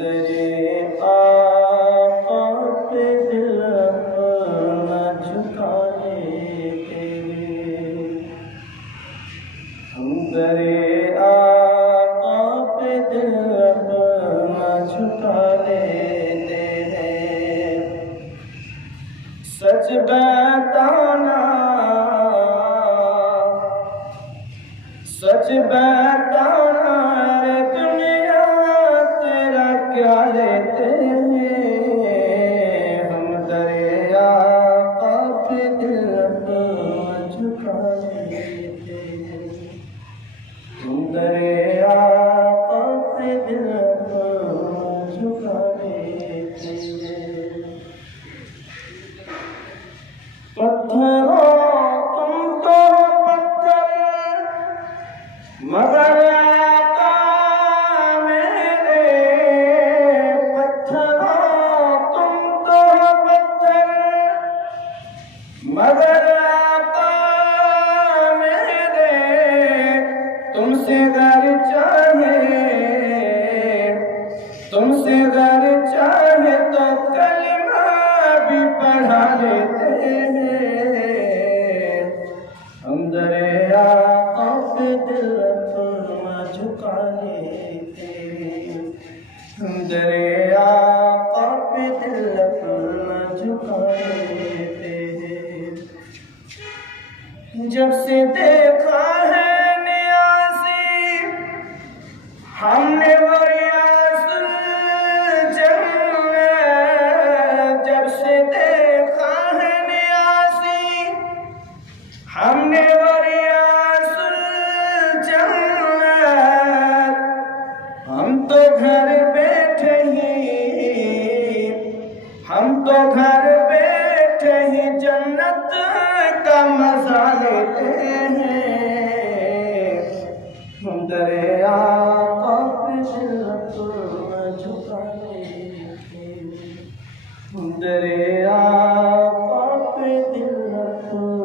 درے آقا پہ دل اپنا جھکانے تیرے، ہم درے آقا پہ دل اپنا جھکا لیتے ہیں، سچ بتانا سچ بتانا دنیا تیرا کیا لیتے ہیں، ہم درے آقا پہ دل اپنا جھکا لیتے ہیں، ہم درے آقا پہ دل اپنا جھکا لیتے ہیں۔ پتھروں تم تو پتھر مگر آقا میرے، پتھروں تم تو پتھر مگر آقا میرے، تم سے گر چاہے تو کلمہ بھی پڑھا لیتے ہیں، ہم درے آقا پہ دل اپنا جھکا لیتے ہیں، ہم درے آقا پہ دل اپنا جھکا لیتے ہیں۔ جب سے دیکھا ہے نیازی ہم نے وہ ریاض الجنہ، جب سے دیکھا ہے نیازی ہم نے وہ ریاض الجنہ، ہم تو گھر بیٹھے ہی جنت کا مزہ لیتے ہیں، ہم درے آقا پہ دل اپنا جھکا لیتے ہیں، ہم درے آقا پہ دل اپنا